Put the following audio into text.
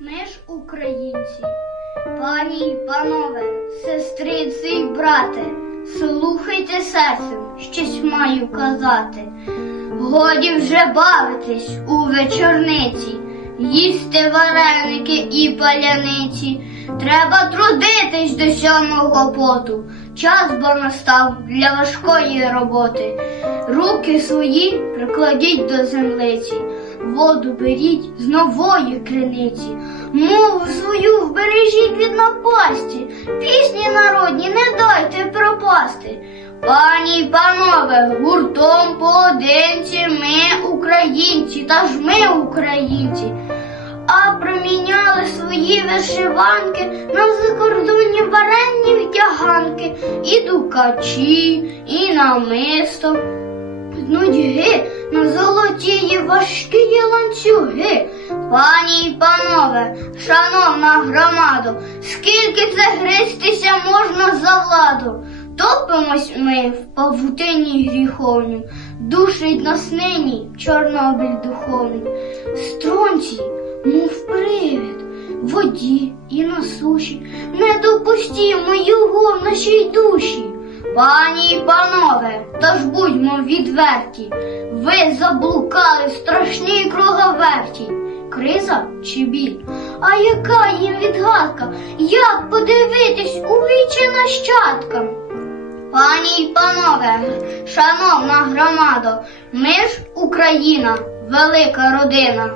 Ми ж українці, пані й панове, сестриці й брате, слухайте серцем, щось маю казати. Годі вже бавитись у вечорниці, їсти вареники і паляниці. Треба трудитись до сьомого поту, час бо настав для важкої роботи. Руки свої прикладіть до землиці, воду беріть з нової криниці. Мову свою вбережіть від напасті, пісні народні не дайте пропасти. Пані й панове, гуртом поодинці ми українці, та ж ми українці. А проміняли свої вишиванки на закордонні варенні вдяганки, і дукачі, і намисто. З нудьги на золоті важкі ланцюги. Пані й панове, шановна громадо, скільки це гристися можна за владу? Топимось ми в павутині гріховнім, душить нас нині Чорнобиль духовний. Стронцій, мов привид, в воді і на суші, не допустімо його в нашій душі. Пані й панове, тож будьмо відверті, ви заблукали в страшній круговерті. Криза чи біль? А яка їм відгадка? Як подивитись у вічі нащадкам? Пані й панове, шановна громадо, ми ж Україна, велика родина.